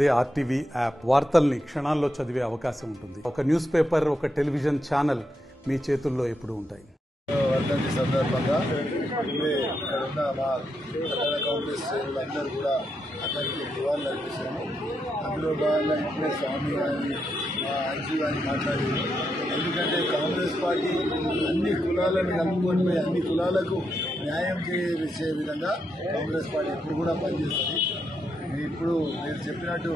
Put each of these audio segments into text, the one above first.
అదే RTV app వార్తల్ని క్షణాల్లో చదివే అవకాశం ఉంటుంది. ఒక న్యూస్ పేపర్, ఒక టెలివిజన్ ఛానల్ మీ చేతుల్లో ఎప్పుడూ ఉంటాయి. వర్ధంతి సందర్భంగా ఇక్కడ ఉన్న మా ప్రధాన కాంగ్రెస్ శ్రేణులందరూ కూడా అందరికీ నివాళులు అర్పిస్తున్నాము. అందులో భాగంగా ఇప్పుడే స్వామి గారి అంజీ గారిని మాట్లాడి, ఎందుకంటే కాంగ్రెస్ పార్టీ అన్ని కులాలను కలుపుకొని పోయి అన్ని కులాలకు న్యాయం చేసే విధంగా కాంగ్రెస్ పార్టీ ఇప్పుడు కూడా పనిచేస్తుంది. ఇప్పుడు మీరు చెప్పినట్టు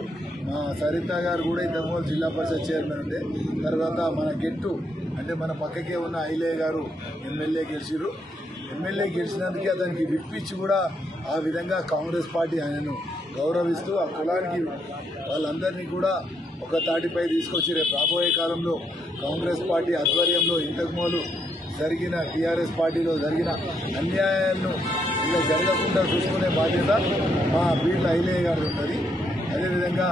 మా సరిత గారు కూడా ఇంతకుముందు జిల్లా పరిషత్ చైర్మన్ ఉండే, తర్వాత మన గెట్టు అంటే మన పక్కకే ఉన్న ఐలయ్య గారు ఎమ్మెల్యే గెలిచిరు. ఎమ్మెల్యే గెలిచినందుకే అతనికి విప్పించి కూడా ఆ విధంగా కాంగ్రెస్ పార్టీ ఆయనను గౌరవిస్తూ ఆ కులానికి వాళ్ళందరినీ కూడా ఒక తాటిపై తీసుకొచ్చి రేపు రాబోయే కాలంలో కాంగ్రెస్ పార్టీ ఆధ్వర్యంలో ఇంతకుముందు జరిగిన టీఆర్ఎస్ పార్టీలో జరిగిన అన్యాయాలను ఇలా జరగకుండా చూసుకునే బాధ్యత మా బీట్ల ఐలయ్య గారు ఉంటుంది. అదేవిధంగా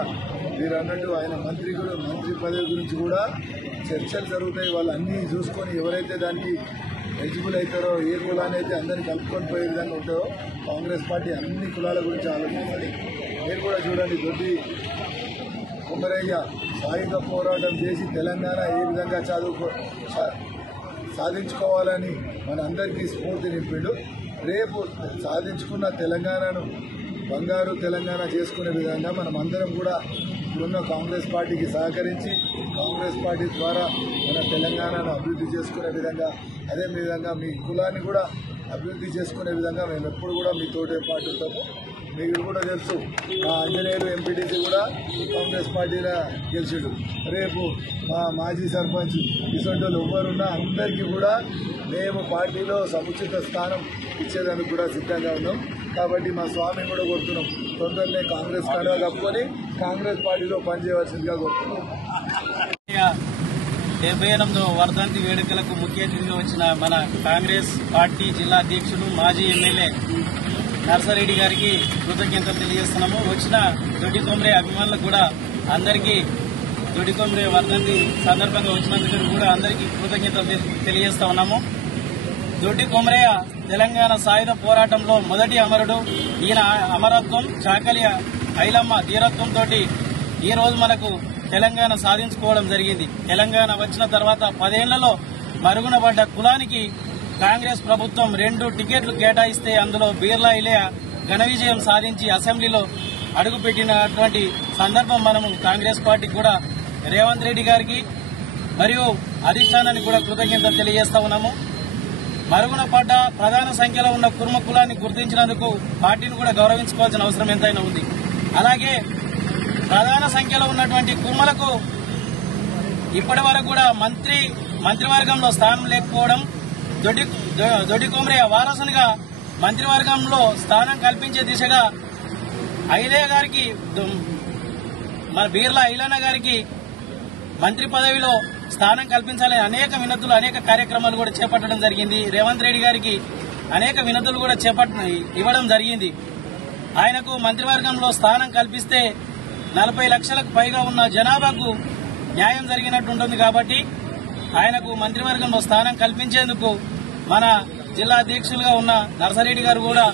మీరు అన్నట్టు ఆయన మంత్రి పదవి గురించి కూడా చర్చలు జరుగుతాయి. వాళ్ళు అన్నీ చూసుకొని ఎవరైతే దానికి ఎలిజిబుల్ అవుతారో, ఏ కులాన్ని అయితే అందరినీ కలుపుకొని పోయే విధంగా ఉంటుందో కాంగ్రెస్ పార్టీ అన్ని కులాల గురించి ఆలోచిస్తుంది. మీరు కూడా చూడండి, దొడ్డి కొమరయ్య సాయుధ పోరాటం చేసి తెలంగాణ ఏ విధంగా సాధించుకోవాలని మన అందరికీ స్ఫూర్తి నింపిండు. రేపు సాధించుకున్న తెలంగాణను బంగారు తెలంగాణ చేసుకునే విధంగా మనం అందరం కూడా ఇప్పుడున్న కాంగ్రెస్ పార్టీకి సహకరించి కాంగ్రెస్ పార్టీ ద్వారా మన తెలంగాణను అభివృద్ధి చేసుకునే విధంగా, అదేవిధంగా మీ కులాన్ని కూడా అభివృద్ధి చేసుకునే విధంగా మేము ఎప్పుడు కూడా మీతోటే పాటు ఉంటాము. మీకు కూడా తెలుసు, మా ఆంజనేయులు ఎంపీటీసీ కూడా కాంగ్రెస్ పార్టీలో గెలిచాడు. రేపు మా మాజీ సర్పంచ్ ఇటువంటి ఎవరున్నా అందరికీ కూడా మేము పార్టీలో సముచిత స్థానం ఇచ్చేదానికి కూడా సిద్ధంగా ఉన్నాం. కాబట్టి మా స్వామిని కూడా కోరుతున్నాం, తొందరనే కాంగ్రెస్ కండువా కప్పుకొని కాంగ్రెస్ పార్టీలో పనిచేయవలసిందిగా కోరుతున్నాం. 78వ వర్ధంతి వేడుకలకు ముఖ్య అతిథిగా వచ్చిన మన కాంగ్రెస్ పార్టీ జిల్లా అధ్యక్షుడు మాజీ ఎమ్మెల్యే నర్సారెడ్డి గారికి కృతజ్ఞతలు తెలియజేస్తున్నాము. వచ్చిన దొడ్డి కొమరయ్య అభిమానులకు కూడా అందరికీ దొడ్డి కొమరయ్య వర్ధంతి సందర్భంగా వచ్చినందుకు కూడా అందరికీ కృతజ్ఞతలు తెలియజేస్తా ఉన్నాము. దొడ్డి కొమరయ్య తెలంగాణ సాయుధ పోరాటంలో మొదటి అమరుడు. ఈయన అమరత్వం, చాకలి ఐలమ్మ ధీరత్వంతో ఈ రోజు మనకు తెలంగాణ సాధించుకోవడం జరిగింది. తెలంగాణ వచ్చిన తర్వాత 10 ఏళ్లలో మరుగున పడ్డ కులానికి కాంగ్రెస్ ప్రభుత్వం 2 టికెట్లు కేటాయిస్తే అందులో బీర్లా ఐలయ్య ఘన విజయం సాధించి అసెంబ్లీలో అడుగుపెట్టినటువంటి సందర్భం మనము కాంగ్రెస్ పార్టీకి కూడా రేవంత్ రెడ్డి గారికి మరియు అధిష్టానానికి కూడా కృతజ్ఞతలు తెలియజేస్తా ఉన్నాము. మరుగున పడ్డ ప్రధాన సంఖ్యలో ఉన్న కుర్మ కులాన్ని గుర్తించినందుకు పార్టీని కూడా గౌరవించుకోవాల్సిన అవసరం ఎంతైనా ఉంది. అలాగే ప్రధాన సంఖ్యలో ఉన్నటువంటి కుర్మలకు ఇప్పటి వరకు కూడా మంత్రివర్గంలో స్థానం లేకపోవడం, దొడ్డి కొమరయ్య వారసునిగా మంత్రివర్గంలో స్థానం కల్పించే దిశగా ఐలయ్య గారికి, మన బీర్లా ఐలన్న గారికి మంత్రి పదవిలో స్థానం కల్పించాలని అనేక వినతులు, అనేక కార్యక్రమాలు కూడా చేపట్టడం జరిగింది. రేవంత్ రెడ్డి గారికి అనేక వినతులు కూడా ఇవ్వడం జరిగింది. ఆయనకు మంత్రివర్గంలో స్థానం కల్పిస్తే 40 లక్షలకు పైగా ఉన్న జనాభాకు న్యాయం జరిగినట్టు ఉంటుంది. కాబట్టి ఆయనకు మంత్రివర్గంలో స్థానం కల్పించేందుకు మన జిల్లా అధ్యక్షులుగా ఉన్న నర్సారెడ్డి గారు కూడా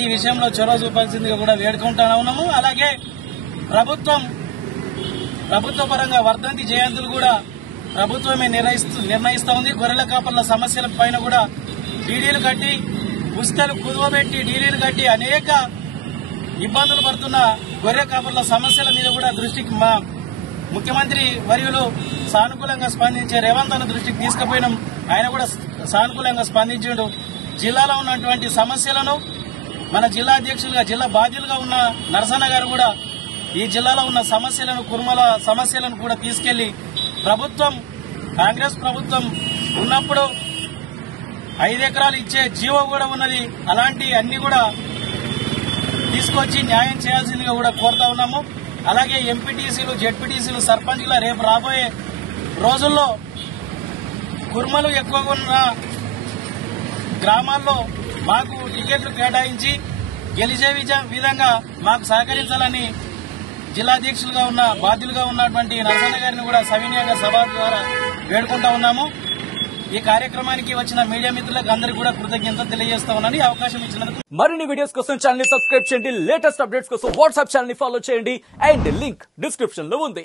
ఈ విషయంలో చొరవ చూపాల్సిందిగా కూడా వేడుకుంటా ఉన్నాము. అలాగే ప్రభుత్వ పరంగా వర్ధంతి జయంతులు కూడా ప్రభుత్వమే నిర్ణయిస్తూ ఉంది. గొర్రెల కాపర్ల సమస్యల పైన కూడా డీడీలు కట్టి, పుస్తలు కుదువబెట్టి డీడీలు కట్టి అనేక ఇబ్బందులు పడుతున్న గొర్రె కాపర్ల సమస్యల మీద కూడా దృష్టికి మా ముఖ్యమంత్రి వర్యులు సానుకూలంగా స్పందించే రేవంత్ అన్న దృష్టికి తీసుకుపోయినాం. ఆయన కూడా సానుకూలంగా స్పందించాడు. జిల్లాలో ఉన్నటువంటి సమస్యలను మన జిల్లా అధ్యక్షులుగా, జిల్లా బాధ్యులుగా ఉన్న నరసన్న గారు కూడా ఈ జిల్లాలో ఉన్న సమస్యలను, కుర్మల సమస్యలను కూడా తీసుకెళ్లి కాంగ్రెస్ ప్రభుత్వం ఉన్నప్పుడు 5 ఎకరాలు ఇచ్చే జీవో కూడా ఉన్నది. అలాంటి అన్ని కూడా తీసుకొచ్చి న్యాయం చేయాల్సిందిగా కూడా కోరుతా ఉన్నాము. అలాగే ఎంపీటీసీలు, జెడ్పీటీసీలు, సర్పంచ్ల రేపు రాబోయే రోజుల్లో కుర్మలు ఎక్కువగా ఉన్న గ్రామాల్లో మాకు టికెట్లు కేటాయించి గెలిచే విధంగా మాకు సహకరించాలని జిల్లా అధ్యక్షులుగా ఉన్న, బాధ్యులుగా ఉన్నటువంటి నరసన్న గారిని కూడా సవినయంగా సభ ద్వారా వేడుకుంటా ఉన్నాము. ఈ కార్యక్రమానికి వచ్చిన మీడియా మిత్రులకు అందరికీ కూడా కృతజ్ఞతలు తెలియజేస్తా ఉన్నాను. ఈ అవకాశం ఇచ్చినందుకు. మరిన్ని వీడియోస్ కోసం ఛానల్ ని సబ్స్క్రైబ్ చేయండి. లేటెస్ట్ అప్డేట్స్ కోసం వాట్సాప్ ఛానల్ ని ఫాలో చేయండి. అండ్ లింక్ డిస్క్రిప్షన్ లో ఉంది.